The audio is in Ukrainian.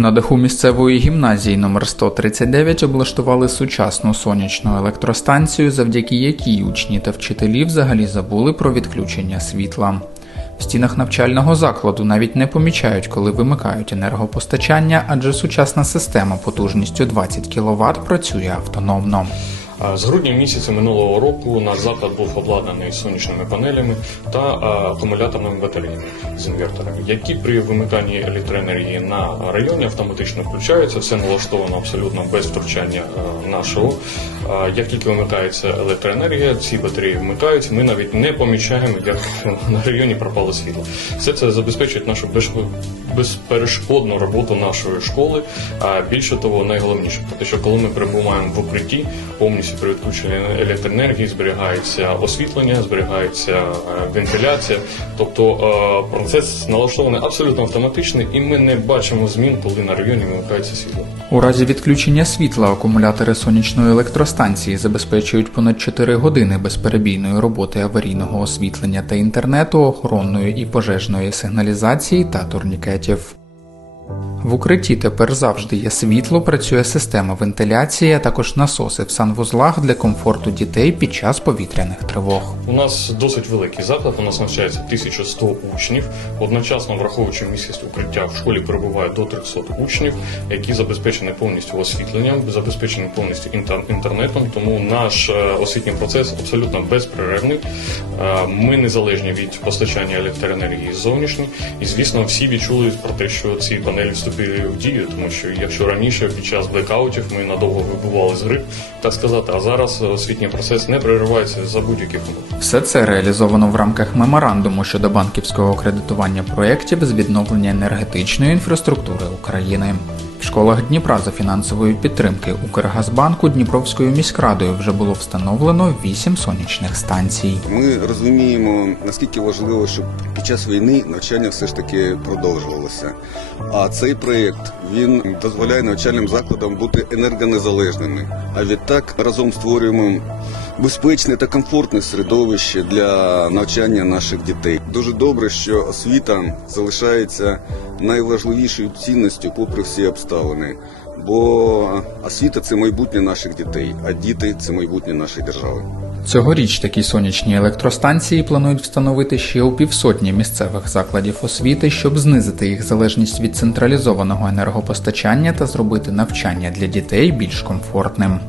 На даху місцевої гімназії номер 139 облаштували сучасну сонячну електростанцію, завдяки якій учні та вчителі взагалі забули про відключення світла. В стінах навчального закладу навіть не помічають, коли вимикають енергопостачання, адже сучасна система потужністю 20 кВт працює автономно. З грудня місяця минулого року наш заклад був обладнаний сонячними панелями та акумуляторними батареями з інверторами, які при вимиканні електроенергії на районі автоматично включаються. Все налаштовано абсолютно без втручання нашого. Як тільки вимикається електроенергія, ці батареї вмикаються. Ми навіть не помічаємо, як на районі пропало світло. Все це забезпечує нашу безперешкодну роботу нашої школи. А більше того, найголовніше, те, що коли ми перебуваємо в укритті, повністю при відключенні електроенергії зберігається освітлення, зберігається е, вентиляція. Тобто е, процес налаштований абсолютно автоматичний, і ми не бачимо змін, коли на районі вимикається світло. У разі відключення світла акумулятори сонячної електростанції забезпечують понад 4 години безперебійної роботи аварійного освітлення та інтернету, охоронної і пожежної сигналізації та турнікетів. В укритті тепер завжди є світло, працює система вентиляції, а також насоси в санвузлах для комфорту дітей під час повітряних тривог. У нас досить великий заклад. У нас навчається 1100 учнів. Одночасно, враховуючи місяць укриття, в школі перебуває до 300 учнів, які забезпечені повністю освітленням, забезпечені повністю інтер- інтернетом. Тому наш е, освітній процес абсолютно безперервний. Е, Ми незалежні від постачання електроенергії зовнішньої. І звісно, всі відчули про те, що ці панелі вступили в дію, тому що якщо раніше під час блекаутів ми надовго вибували з гри, так сказати, а зараз освітній процес не переривається за будь-яких умов. Все це реалізовано в рамках меморандуму щодо банківського кредитування проєктів з відновлення енергетичної інфраструктури України. Школах Дніпра за фінансової підтримки Укргазбанку Дніпровською міськрадою вже було встановлено 8 сонячних станцій. Ми розуміємо, наскільки важливо, щоб під час війни навчання все ж таки продовжувалося. А цей проєкт він дозволяє навчальним закладам бути енергонезалежними. А відтак разом створюємо безпечне та комфортне середовище для навчання наших дітей. Дуже добре, що освіта залишається найважливішою цінністю, попри всі обставини. Бо освіта це майбутнє наших дітей, а діти це майбутнє нашої держави. Цьогоріч такі сонячні електростанції планують встановити ще у півсотні місцевих закладів освіти, щоб знизити їх залежність від централізованого енергопостачання та зробити навчання для дітей більш комфортним.